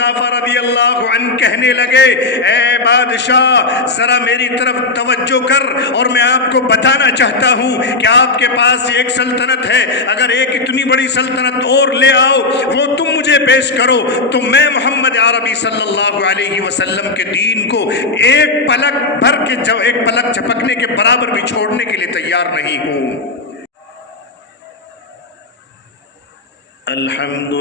حذیفہ رضی اللہ عنہ کہنے لگے اے بادشاہ ذرا میری طرف توجہ کر اور میں آپ کو بتانا چاہتا ہوں کہ آپ کے پاس ایک سلطنت ہے، اگر ایک اتنی بڑی سلطنت اور لے آؤ وہ تم مجھے پیش کرو تو میں محمد عربی صلی اللہ علیہ وسلم کے دین کو ایک پلک جھپکنے کے برابر بھی چھوڑنے کے لیے تیار نہیں ہوں۔ الحمد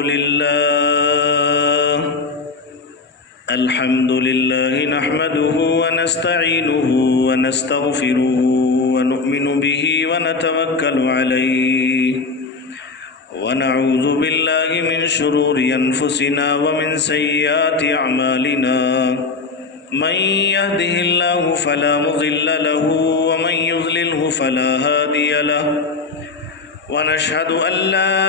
لله نحمده ونستعينه ونستغفره ونؤمن به ونتوكل عليه ونعوذ بالله من شرور أنفسنا ومن سيئات أعمالنا من يهده الله فلا مضل له ومن يضلله فلا هادي له ونشهد أن لا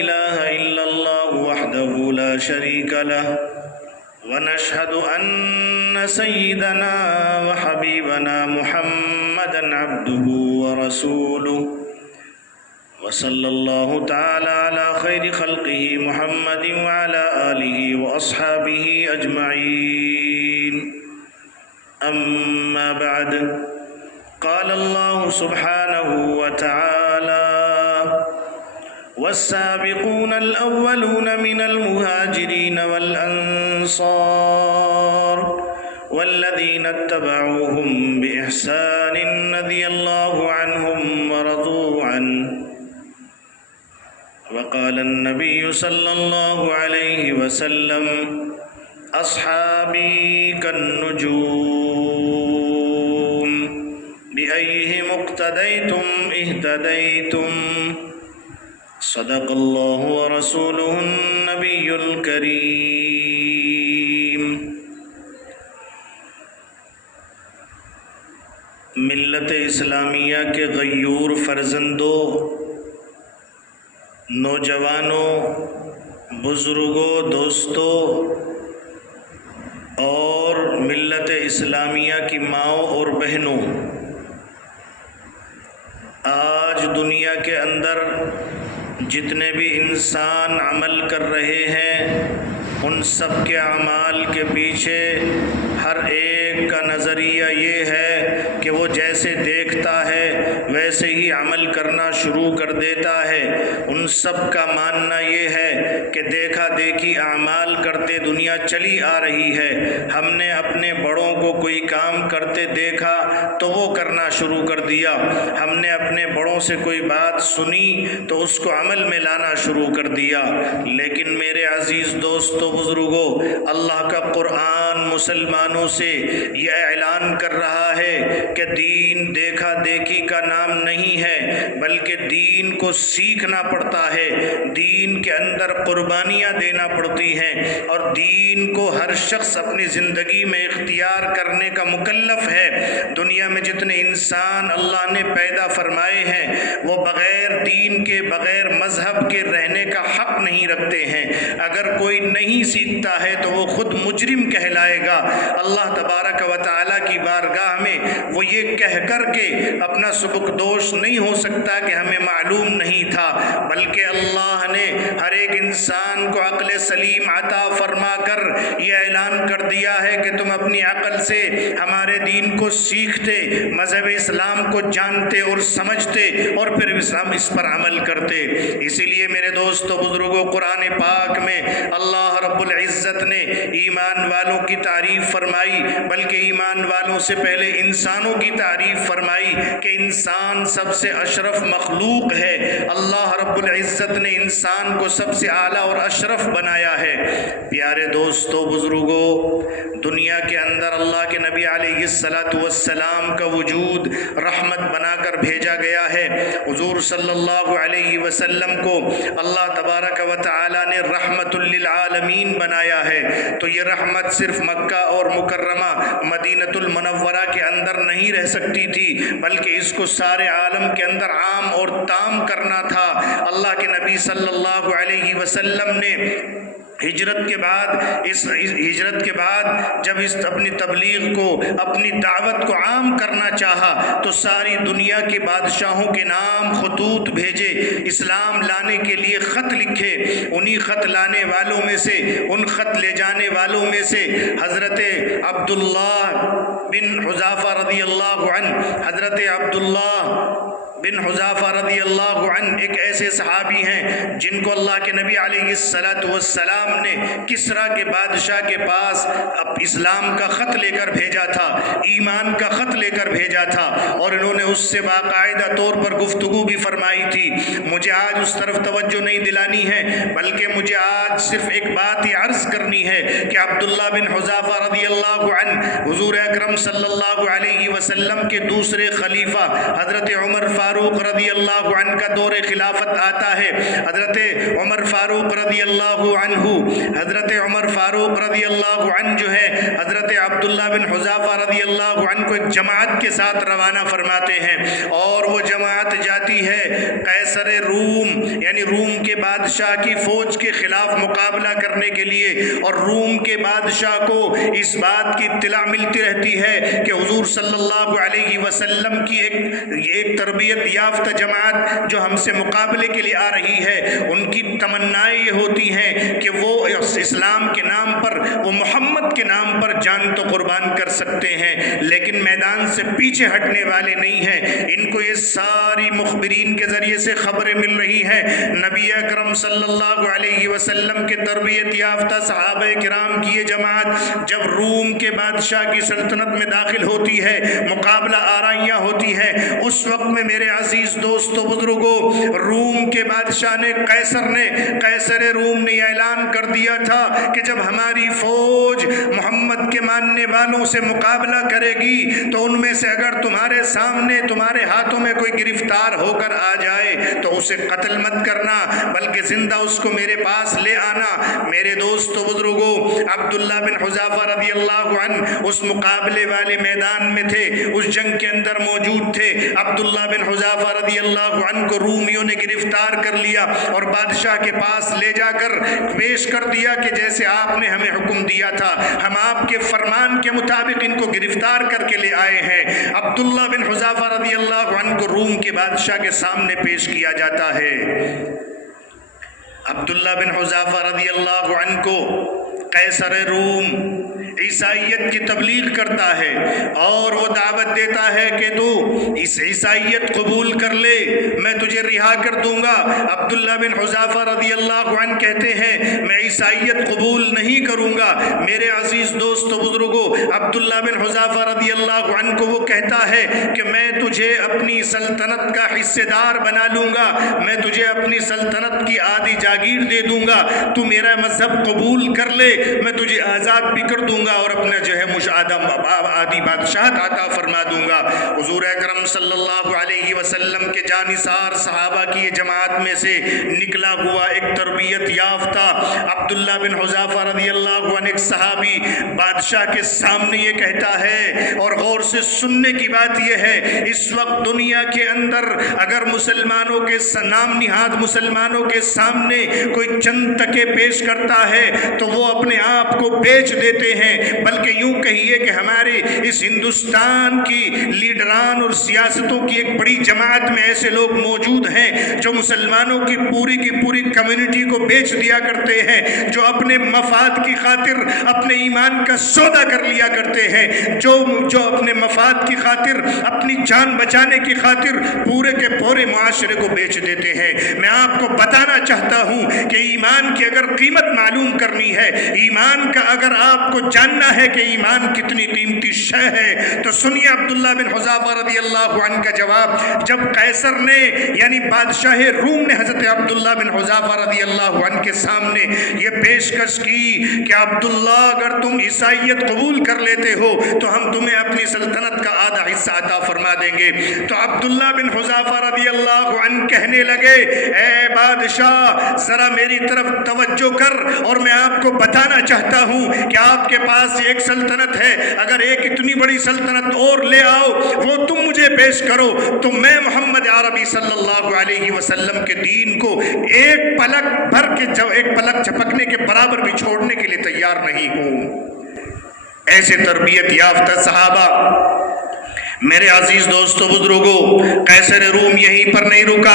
إله إلا الله وحده لا شريك له ونشهد أن سيدنا وحبيبنا محمدا عبده ورسوله وصلى الله تعالى على خير خلقه محمد وعلى آله وأصحابه أجمعين أما بعد قال الله سبحانه وتعالى والسابقون الأولون من المهاجرين والأنصار والذين اتبعوهم بإحسان رضي الله عنهم ورضوا عنه وقال النبي صلى الله عليه وسلم أصحابي كالنجوم بأيهم اقتديتم اهتديتم صدق الله ورسوله النبي الكريم۔ ملت اسلامیہ کے غیور فرزندوں، نوجوانوں، بزرگوں، دوستوں اور ملت اسلامیہ کی ماؤں اور بہنوں، آج دنیا کے اندر جتنے بھی انسان عمل کر رہے ہیں ان سب کے اعمال کے پیچھے ہر ایک کا نظریہ یہ ہے کہ وہ جیسے دیکھتا ہے ویسے ہی عمل کرنا شروع کر دیتا ہے۔ ان سب کا ماننا یہ ہے کہ دیکھا دیکھی اعمال کرتے دنیا چلی آ رہی ہے، ہم نے اپنے بڑوں کو کوئی کام کرتے دیکھا تو وہ کرنا شروع کر دیا، ہم نے اپنے بڑوں سے کوئی بات سنی تو اس کو عمل میں لانا شروع کر دیا۔ لیکن میرے عزیز دوستو، بزرگوں، اللہ کا قرآن مسلمانوں سے یہ اعلان کر رہا ہے کہ دین دیکھا دیکھی کا نام نہیں ہے، بلکہ دین کو سیکھنا پڑتا ہے، دین کے اندر قربانیاں دینا پڑتی ہیں، اور دین کو ہر شخص اپنی زندگی میں اختیار کرنے کا مکلف ہے۔ دنیا میں جتنے انسان اللہ نے پیدا فرمائے ہیں وہ بغیر دین کے، بغیر مذہب کے رہنے کا حق نہیں رکھتے ہیں۔ اگر کوئی نہیں سیکھتا ہے تو وہ خود مجرم کہلائے گا۔ اللہ تبارک و تعالیٰ کی بارگاہ میں وہ یہ کہہ کر کے اپنا سبکدوش نہیں ہو سکتا کہ ہمیں معلوم نہیں تھا، بلکہ اللہ نے ہر ایک انسان کو عقل سلیم عطا فرما کر یہ اعلان کر دیا ہے کہ تم اپنی عقل سے ہمارے دین کو سیکھتے، مذہب اسلام کو جانتے اور سمجھتے اور پھر اس پر عمل کرتے۔ اسی لیے میرے دوستو، بزرگوں، قرآن پاک میں اللہ رب العزت نے ایمان والوں کی تعریف فرمائی، بلکہ ایمان والوں سے پہلے انسانوں کی تعریف فرمائی کہ انسان سب سے اشرف مخلوق ہے۔ اللہ رب العزت نے انسان کو سب سے اعلیٰ اور اشرف بنایا ہے۔ پیارے دوستو، بزرگوں، دنیا کے اندر اللہ کے نبی علیہ السلام کا وجود رحمت بنا کر بھیجا گیا ہے۔ حضور صلی اللہ علیہ وسلم کو اللہ تبارک و تعالی نے رحمت للعالمین بنایا ہے، تو یہ رحمت صرف مکہ اور مکرمہ مدینۃ المنورہ کے اندر نہیں رہ سکتی تھی، بلکہ اس کو سارے عالم کے اندر عام اور تام کرنا تھا۔ اللہ کے نبی صلی اللہ علیہ وسلم نے ہجرت کے بعد جب اس اپنی تبلیغ کو، اپنی دعوت کو عام کرنا چاہا تو ساری دنیا کے بادشاہوں کے نام خطوط بھیجے، اسلام لانے کے لیے خط لکھے۔ انہی خط لانے والوں میں سے، ان خط لے جانے والوں میں سے حضرت عبداللہ بن حذافہ رضی اللہ عنہ، حضرت عبداللہ بن حذافہ رضی اللہ عنہ ایک ایسے صحابی ہیں جن کو اللہ کے نبی علیہ السلام نے کسریٰ کے بادشاہ کے پاس اب اسلام کا خط لے کر بھیجا تھا، ایمان کا خط لے کر بھیجا تھا، اور انہوں نے اس سے باقاعدہ طور پر گفتگو بھی فرمائی تھی۔ مجھے آج اس طرف توجہ نہیں دلانی ہے، بلکہ مجھے آج صرف ایک بات ہی عرض کرنی ہے کہ عبداللہ بن حذافہ رضی اللہ عنہ حضور اکرم صلی اللہ علیہ وسلم کے دوسرے خلیفہ حضرت عمر فاروق رضی اللہ عنہ کا دور خلافت آتا ہے۔ حضرت عمر فاروق رضی اللہ عنہ جو ہے حضرت عبداللہ بن حذافہ رضی اللہ عنہ کو ایک جماعت کے ساتھ روانہ فرماتے ہیں، اور وہ جماعت جاتی ہے قیصر روم یعنی روم کے بادشاہ کی فوج کے خلاف مقابلہ کرنے کے لیے، اور روم کے بادشاہ کو اس بات کی اطلاع ملتی رہتی ہے کہ حضور صلی اللہ علیہ وسلم کی ایک تربیت یافتہ جماعت جو ہم سے مقابلے کے لیے آ رہی ہے، ان کی تمنائیں یہ ہوتی ہیں کہ وہ اسلام کے نام پر، وہ محمد کے نام پر جان تو قربان کر سکتے ہیں، لیکن میدان سے پیچھے ہٹنے والے نہیں ہیں۔ ان کو یہ ساری مخبرین کے ذریعے سے خبریں مل رہی ہیں۔ نبی اکرم صلی اللہ علیہ وسلم کے تربیت یافتہ صحابہ کرام کی یہ جماعت جب روم کے بادشاہ کی سلطنت میں داخل ہوتی ہے، مقابلہ آرائیاں ہوتی ہیں، اس وقت میں میرے عزیز دوستو بزرگوں، روم کے بادشاہ نے قیصر روم نے اعلان کر دیا تھا کہ جب ہماری فوج محمد کے ماننے والوں سے مقابلہ کرے گی تو ان میں سے اگر تمہارے سامنے، تمہارے ہاتھوں میں کوئی گرفتار ہو کر آ جائے تو اسے قتل مت کرنا، بلکہ زندہ اس کو میرے پاس لے آنا۔ میرے دوستو بزرگوں، عبداللہ بن حذافہ رضی اللہ عنہ اس مقابلے والے میدان میں تھے، اس جنگ کے اندر موجود تھے۔ عبداللہ بن حذافہ رضی اللہ عنہ کو رومیوں نے گرفتار کر لیا اور بادشاہ کے پاس لے جا کر پیش کر دیا کہ جیسے آپ نے ہمیں حکم دیا تھا، ہم آپ کے فرمان کے مطابق ان کو گرفتار کر کے لے آئے ہیں۔ عبداللہ بن حذافہ رضی اللہ عنہ کو روم کے بادشاہ کے سامنے پیش کیا جاتا ہے۔ عبداللہ بن حذافہ رضی اللہ عنہ کو قیصر روم عیسائیت کی تبلیغ کرتا ہے اور وہ دعوت دیتا ہے کہ تو اس عیسائیت قبول کر لے، میں تجھے رہا کر دوں گا۔ عبداللہ بن حذافہ رضی اللہ عنہ کہتے ہیں میں عیسائیت قبول نہیں کروں گا۔ میرے عزیز دوست و بزرگوں، عبداللہ بن حذافہ رضی اللہ عنہ کو وہ کہتا ہے کہ میں تجھے اپنی سلطنت کا حصے دار بنا لوں گا، میں تجھے اپنی سلطنت کی آدھی جاگیر دے دوں گا، تو میرا مذہب قبول کر لے، میں تجھے آزاد بھی کر دوں گا اور اپنا جو ہے آدھی بادشاہت عطا فرما دوں گا۔ حضور اکرم صلی اللہ علیہ وسلم کے جانثار صحابہ کی یہ جماعت میں سے نکلا ہوا ایک تربیت یافتہ عبداللہ بن حذافہ رضی اللہ عنہ ایک صحابی بادشاہ کے سامنے یہ کہتا ہے، اور غور سے سننے کی بات یہ ہے، اس وقت دنیا کے اندر اگر مسلمانوں کے نام نہاد مسلمانوں کے سامنے کوئی چند ٹکے پیش کرتا ہے تو وہ اپنے آپ کو بیچ دیتے ہیں، بلکہ یوں کہیے کہ ہمارے اس ہندوستان کی لیڈران اور سیاستوں کی ایک بڑی جماعت میں ایسے لوگ موجود ہیں جو مسلمانوں کی پوری کمیونٹی کو بیچ دیا کرتے ہیں، جو اپنے مفاد کی خاطر اپنے ایمان کا سودا کر لیا کرتے ہیں، جو اپنے مفاد کی خاطر، اپنی جان بچانے کی خاطر پورے کے پورے معاشرے کو بیچ دیتے ہیں۔ میں آپ کو بتانا چاہتا ہوں کہ ایمان کی اگر قیمت معلوم کرنی ہے، ایمان کا اگر آپ کو جاننا ہے کہ ایمان کتنی قیمتی شے ہے، تو سنیے عبداللہ بن حذافہ رضی اللہ عنہ کا جواب۔ جب قیصر نے یعنی بادشاہ روم نے حضرت عبداللہ بن حذافہ رضی اللہ عنہ کے سامنے یہ پیشکش کی کہ عبداللہ اگر تم عیسائیت قبول کر لیتے ہو تو ہم تمہیں اپنی سلطنت کا آدھا حصہ عطا فرما دیں گے، تو عبداللہ بن حذافہ رضی اللہ عنہ کہنے لگے، اے بادشاہ ذرا میری طرف توجہ کر اور میں آپ کو بتانا چاہتا ہوں کہ آپ کے پاس ایک سلطنت ہے، اگر ایک اتنی بڑی سلطنت اور لے آؤ، وہ تم مجھے پیش کرو، تو میں محمد عربی صلی اللہ علیہ وسلم کے دین کو ایک پلک جھپکنے کے برابر بھی چھوڑنے کے لیے تیار نہیں ہوں۔ ایسے تربیت یافتہ صحابہ، میرے عزیز دوستو بزرگوں، قیصر روم یہیں پر نہیں رکا،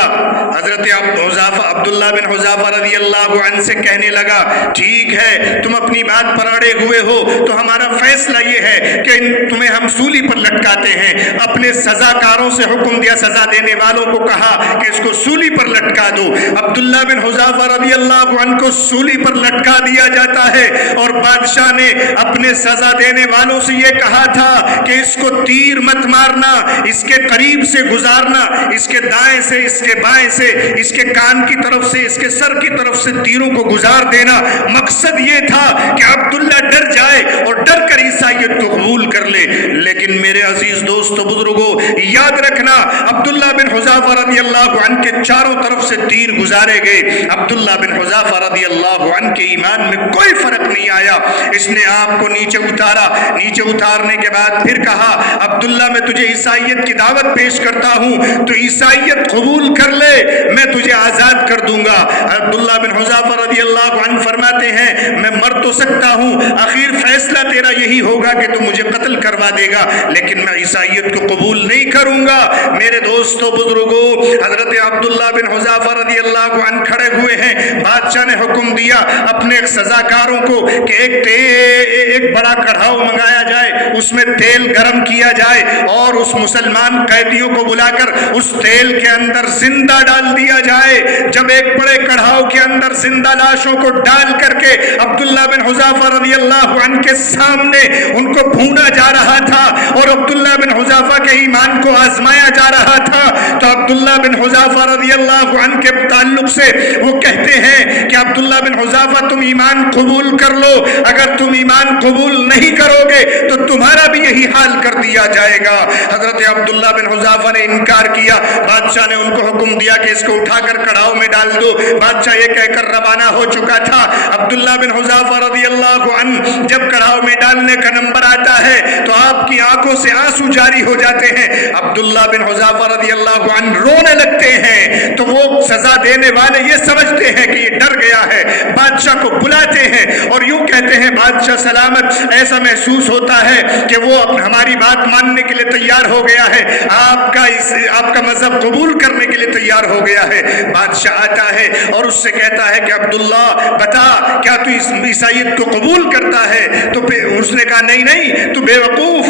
حضرت عبداللہ بن حذافہ رضی اللہ عنہ سے کہنے لگا ٹھیک ہے تم اپنی بات پر اڑے ہوئے ہو تو ہمارا فیصلہ یہ ہے کہ تمہیں ہم سولی پر لٹکاتے ہیں۔ اپنے سزا کاروں سے حکم دیا، سزا دینے والوں کو کہا کہ اس کو سولی پر لٹکا دو۔ عبداللہ بن حذافہ رضی اللہ عنہ کو سولی پر لٹکا دیا جاتا ہے، اور بادشاہ نے اپنے سزا دینے والوں سے یہ کہا تھا کہ اس کو تیر مت مارنا، اس کے قریب سے گزارنا، اس کے دائیں سے، اس کے بائیں سے، اس کے کان کی طرف سے، اس کے سر کی طرف سے تیروں کو گزار دینا۔ مقصد یہ تھا کہ عبداللہ ڈر جائے اور ڈر کر عیسائیت کو قبول کر لے۔ لیکن میرے عزیز دوست بزرگوں، یاد رکھنا عبداللہ بن حذافہ رضی اللہ عنہ کے چاروں طرف سے تیر گزارے گئے، عبداللہ بن حذافہ رضی اللہ عنہ کے ایمان میں کوئی فرق نہیں آیا۔ اس نے آپ کو نیچے اتارا، نیچے اتارنے کے بعد پھر کہا عبداللہ میں تجھے عیسائیت کی دعوت پیش کرتا ہوں، تو عیسائیت قبول کر لے، میں تجھے آزاد کر دوں گا۔ عبداللہ بن حذافہ رضی اللہ عنہ فرماتے ہیں میں مر تو سکتا ہوں، آخر فیصلہ تیرا یہی ہوگا کہ تو مجھے قتل کروا دے گا، لیکن میں عیسائیت کو قبول نہیں کروں گا۔ میرے دوستو بزرگوں، حضرت عبداللہ بن حذافہ رضی اللہ عنہ کھڑے ہوئے ہیں، بادشاہ نے حکم دیا اپنے سزاکاروں کو کہ ایک بڑا کڑھاؤ منگایا جائے، اس میں تیل گرم کیا جائے اور اس مسلمان قیدیوں کو بلا کر اس تیل کے اندر زندہ ڈال دیا جائے۔ جب ایک بڑے کڑھاؤ کے اندر زندہ لاشوں کو ڈال کر کے عبداللہ بن حذافہ رضی اللہ عنہ کے سامنے ان کو بھونا جا رہا تھا اور عبداللہ بن حذافہ کے ایمان کو آزمایا جا رہا تھا، تو عبداللہ بن حذافہ رضی اللہ عنہ کے تعلق سے وہ کہتے ہیں کہ عبداللہ بن حذافہ تم ایمان قبول کر لو، اگر تم ایمان قبول نہیں کرو گے تو تمہارا بھی یہی حال کر دیا جائے گا۔ حضرت عبداللہ بن حذافہ نے انکار کیا، بادشاہ نے ان کو حکم دیا کہ اس کو اٹھا کر کڑھاؤ میں ڈال دو۔ بادشاہ یہ کہہ کر روانہ ہو چکا تھا۔ عبداللہ بن حذافہ رضی اللہ عنہ جب کڑھاؤ میں ڈالنے کا نمبر آتا ہے تو آپ کی آنکھوں سے آنسو جاری ہو جاتے ہیں۔ عبداللہ بن حذافہ رضی اللہ عنہ رونے لگتے ہیں، تو وہ سزا دینے والے یہ سمجھتے ہیں کہ یہ ڈر گیا ہے، بادشاہ کو بلاتے ہیں اور یوں کہتے ہیں بادشاہ سلامت، ایسا محسوس ہوتا ہے کہ وہ ہماری بات ماننے کے لیے تیار ہو گیا ہے، آپ کا مذہب قبول کرنے کے لیے تیار ہو گیا ہے۔ بادشاہ آتا ہے اور اس سے کہتا ہے کہ عبداللہ بتا کیا تو اس عیسائیت کو قبول کرتا ہے؟ تو اس نے کہا نہیں تو بے وقوف،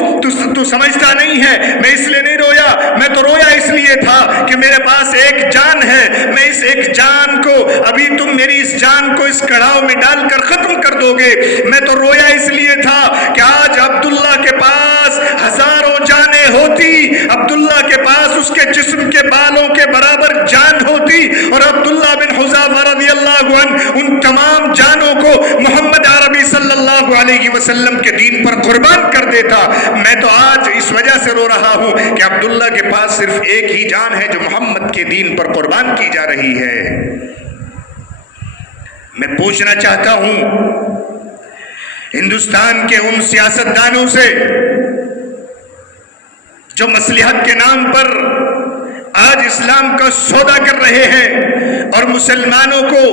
تو سمجھتا نہیں ہے، میں اس لیے نہیں رویا، میں تو رویا اس لیے تھا کہ میرے پاس ایک جان ہے، میں اس ایک جان کو، ابھی تم میری اس جان کو اس کڑھاؤ میں ڈال کر ختم کر دو گے۔ میں تو رویا اس لیے تھا کہ آج عبداللہ کے پاس ہزاروں جانیں ہوتی، عبداللہ کے پاس اس کے جسم کے بالوں کے برابر جان ہوتی، اور عبداللہ بن حذافہ رضی اللہ عنہ ان تمام جانوں کو محمد عربی صلی اللہ علیہ وسلم کے دین پر قربان کر دیتا۔ میں تو آج اس وجہ سے رو رہا ہوں کہ عبداللہ کے پاس صرف ایک ہی جان ہے جو محمد کے دین پر قربان کی جا رہی ہے۔ میں پوچھنا چاہتا ہوں ہندوستان کے ان سیاستدانوں سے جو مصلحت کے نام پر آج اسلام کا سودا کر رہے ہیں اور مسلمانوں کو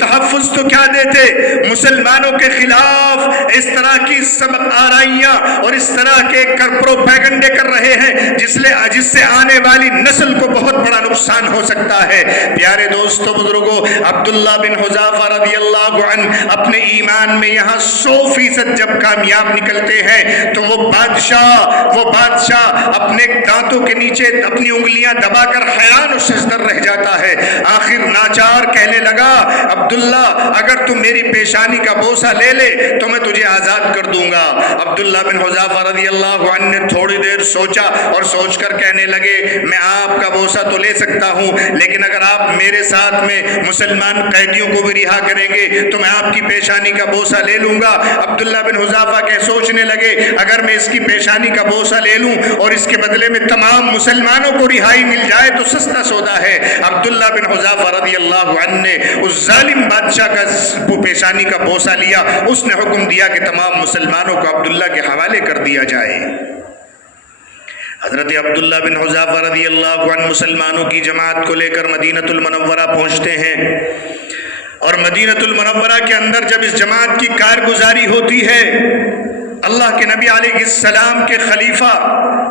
تحفظ تو کیا دیتے، مسلمانوں کے خلاف اس طرح کی سبق آرائیاں اور اس طرح کے پروپیگنڈے کر رہے ہیں جس سے آنے والی نسل کو بہت بڑا نقصان ہو سکتا ہے۔ پیارے دوستو بزرگوں، عبداللہ بن حذافہ رضی اللہ عنہ اپنے ایمان میں یہاں 100% جب کامیاب نکلتے ہیں تو وہ بادشاہ اپنے دانتوں کے نیچے اپنی انگلیاں دبا کر حیران و شزدر رہ جاتا ہے۔ آخر ناچار کہنے لگا عبداللہ اگر تم میری پیشانی کا بوسہ لے لے تو میں تجھے آزاد کر دوں گا۔ عبداللہ بن حذافہ رضی اللہ عنہ نے تھوڑی دیر سوچا اور سوچ کر کہنے لگے میں آپ کا بوسہ تو لے سکتا ہوں، لیکن اگر آپ میرے ساتھ میں مسلمان قیدیوں کو بھی رہا کریں گے تو میں آپ کی پیشانی کا بوسہ لے لوں گا۔ عبداللہ بن حذافہ کے سوچنے لگے اگر میں اس کی پیشانی کا بوسہ لے لوں اور اس کے بدلے میں تمام مسلمانوں کو رہائی مل جائے تو سستا سودا ہے۔ عبداللہ بن حذافہ رضی اللہ عنہ نے اس ظالم بادشاہ کا پیشانی کا بوسہ لیا، اس نے حکم دیا کہ تمام مسلمانوں کو عبداللہ کے حوالے کر دیا جائے۔ حضرت عبداللہ بن حذافہ رضی اللہ عنہ مسلمانوں کی جماعت کو لے کر مدینہ المنورہ پہنچتے ہیں، اور مدینہ المنورہ کے اندر جب اس جماعت کی کارگزاری ہوتی ہے، اللہ کے نبی علیہ السلام کے خلیفہ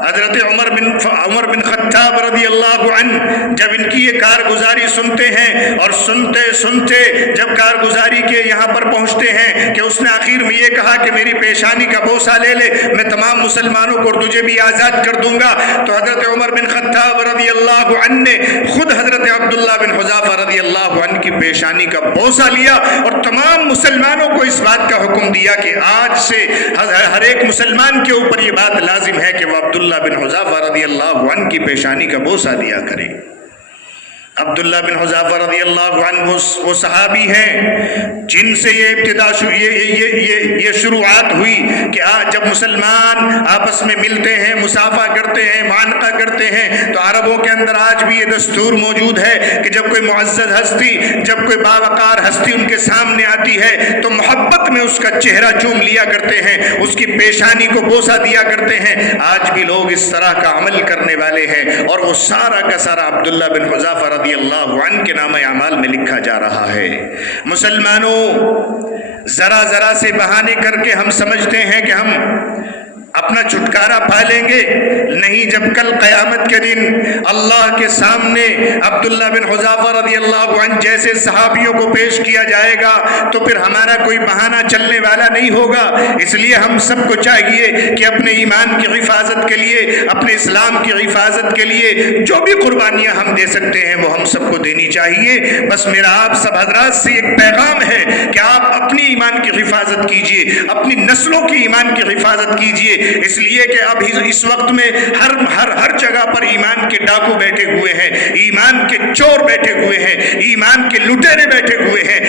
حضرت عمر بن خطاب رضی اللہ عنہ جب ان کی یہ کارگزاری سنتے ہیں، اور سنتے جب کارگزاری کے یہاں پر پہنچتے ہیں کہ اس نے آخر میں یہ کہا کہ میری پیشانی کا بوسہ لے لے، میں تمام مسلمانوں کو اور تجھے بھی آزاد کر دوں گا، تو حضرت عمر بن خطاب رضی اللہ عنہ نے خود حضرت عبداللہ بن حذافہ رضی اللہ عنہ کی پیشانی کا بوسہ لیا، اور تمام مسلمانوں کو اس بات کا حکم دیا کہ آج سے ہر ایک مسلمان کے اوپر یہ بات لازم ہے کہ وہ عبداللہ بن حذافہ رضی اللہ عنہ کی پیشانی کا بوسہ لیا کرے۔ عبداللہ بن حذافہ رضی اللہ عنہ وہ صحابی ہیں جن سے یہ ابتدا یہ شروعات ہوئی کہ آج جب مسلمان آپس میں ملتے ہیں، مصافحہ کرتے ہیں، معانقہ کرتے ہیں، تو عربوں کے اندر آج بھی یہ دستور موجود ہے کہ جب کوئی معزز ہستی، جب کوئی باوقار ہستی ان کے سامنے آتی ہے تو محبت میں اس کا چہرہ چوم لیا کرتے ہیں، اس کی پیشانی کو بوسہ دیا کرتے ہیں۔ آج بھی لوگ اس طرح کا عمل کرنے والے ہیں، اور وہ سارا کا سارا عبداللہ بن حذافہ رضی اللہ عنہ کے نام اعمال میں لکھا جا رہا ہے۔ مسلمانوں، ذرا سے بہانے کر کے ہم سمجھتے ہیں کہ ہم اپنا چھٹکارا پا لیں گے، نہیں، جب کل قیامت کے دن اللہ کے سامنے عبداللہ بن حذافہ رضی اللہ عنہ جیسے صحابیوں کو پیش کیا جائے گا تو پھر ہمارا کوئی بہانہ چلنے والا نہیں ہوگا۔ اس لیے ہم سب کو چاہیے کہ اپنے ایمان کی حفاظت کے لیے، اپنے اسلام کی حفاظت کے لیے جو بھی قربانیاں ہم دے سکتے ہیں وہ ہم سب کو دینی چاہیے۔ بس میرا آپ سب حضرات سے ایک پیغام ہے کہ آپ اپنی ایمان کی حفاظت کیجئے، اپنی نسلوں کی ایمان کی حفاظت کیجئے، اس لیے کہ اب اس وقت میں ہر جگہ پر ایمان کے ڈاکو بیٹھے ہوئے ہیں، ایمان کے چور بیٹھے ہوئے ہیں، ایمان کے لٹیرے بیٹھے ہوئے ہیں۔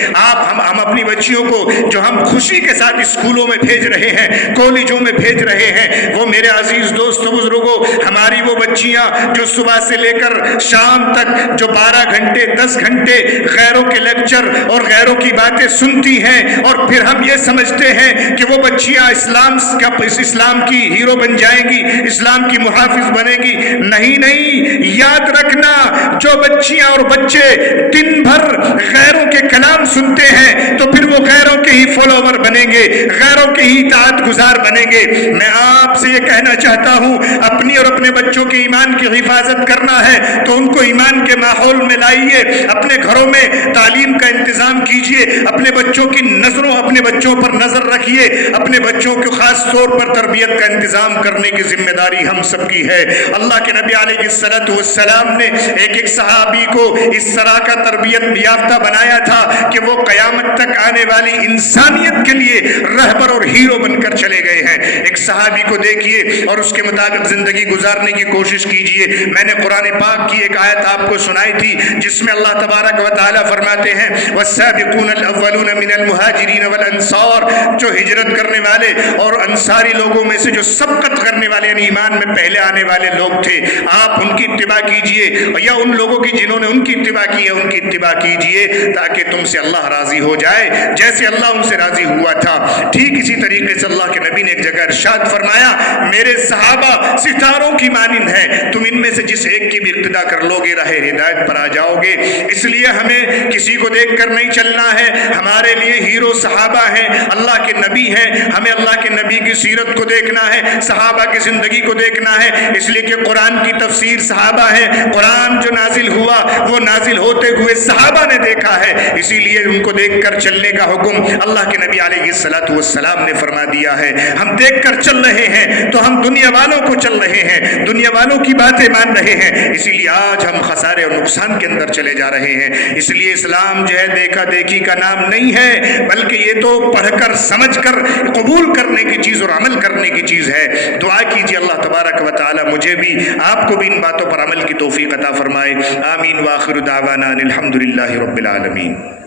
ہم اپنی بچیوں کو جو ہم خوشی کے ساتھ اسکولوں میں بھیج رہے ہیں، کالجوں میں بھیج رہے ہیں، وہ میرے عزیز دوستوں بزرگوں، ہماری وہ بچیاں جو صبح سے لے کر شام تک جو 12 گھنٹے 10 گھنٹے غیروں کے لیکچر اور غیروں کی باتیں سنتی ہیں، اور پھر ہم یہ سمجھتے ہیں کہ وہ بچیاں اسلام کی ہیرو بن جائیں گی، اسلام کی محافظ بنے گی۔ نہیں، یاد رکھنا، جو بچیاں اور بچے دن بھر غیروں کے کلام سنتے ہیں تو پھر وہ غیروں کے ہی فالوور بنیں گے، غیروں کے ہی اطاعت گزار بنیں گے۔ میں آپ سے یہ کہنا چاہتا ہوں، اپنی اور اپنے بچوں کے ایمان کی حفاظت کرنا ہے تو ان کو ایمان کے ماحول میں لائیے، اپنے گھروں میں تعلیم کا انتظام کیجیے، اپنے بچوں پر نظر رکھیے، اپنے بچوں کو خاص طور پر تربیت کا انتظام کرنے کی ذمہ داری ہم سب کی ہے۔ اللہ کے نبی علیہ السلام نے ایک صحابی کو اس طرح کا تربیت یافتہ بنایا تھا کہ وہ قیامت تک آنے والی انسانیت کے لیے رہبر اور ہیرو بن کر چلے گئے ہیں۔ ایک صحابی کو دیکھیے اور اس کے مطابق زندگی گزارنے کی کوشش کیجیے۔ میں نے قرآن پاک کی ایک آیت آپ کو سنائی تھی جس میں اللہ تبارک و تعالیٰ فرماتے ہیں والسابقون الاولون من المہاجرین والانصار، جو ہجرت کرنے والے اور انصاری لوگوں میں سے جو سبقت کرنے والے یعنی ایمان میں پہلے آنے والے لوگ تھے، آپ ان کی اتباع کیجئے، یا ان لوگوں کی جنہوں نے ان کی اتباع کی ہے ان کی اتباع کیجئے، تاکہ تم سے اللہ راضی ہو جائے جیسے اللہ ان سے راضی ہوا تھا۔ ٹھیک اسی طریقے سے اللہ کے نبی نے ایک جگہ ارشاد فرمایا، میرے صحابہ ستاروں کی مانند ہیں، تم ان میں سے جس ایک کی بھی اقتداء کر لو گے راہ ہدایت پر آ جاؤ گے۔ اس لیے ہمیں کسی کو دیکھ کر نہیں چلنا ہے، ہمارے لیے ہیرو صحابہ ہیں، اللہ کے نبی ہیں، ہمیں اللہ کے نبی کی سیرت کو دیکھنا ہے، صحابہ کی زندگی کو دیکھنا ہے، اس لیے کہ قرآن کی تفسیر صحابہ ہے، قرآن جو نازل ہوا وہ نازل ہوتے ہوئے صحابہ نے دیکھا ہے، اسی لیے ان کو دیکھ کر چلنے کا حکم اللہ کے نبی علیہ السلام نے فرما دیا ہے۔ ہم دیکھ کر چل رہے ہیں تو ہم دنیا والوں کو چل رہے ہیں، دنیا والوں کی باتیں مان رہے ہیں، اسی لیے آج ہم خسارے اور نقصان کے اندر چلے جا رہے ہیں۔ اس لیے اسلام جو ہے دیکھا دیکھی کا نام نہیں ہے، بلکہ یہ تو پڑھ کر سمجھ کر قبول کرنے کی چیز اور عمل کرنے کی چیز ہے۔ دعا کیجیے اللہ تبارک و تعالی مجھے بھی آپ کو بھی ان باتوں پر عمل کی توفیق عطا فرمائے۔ آمین۔ وآخر دعوانا الحمدللہ رب العالمین۔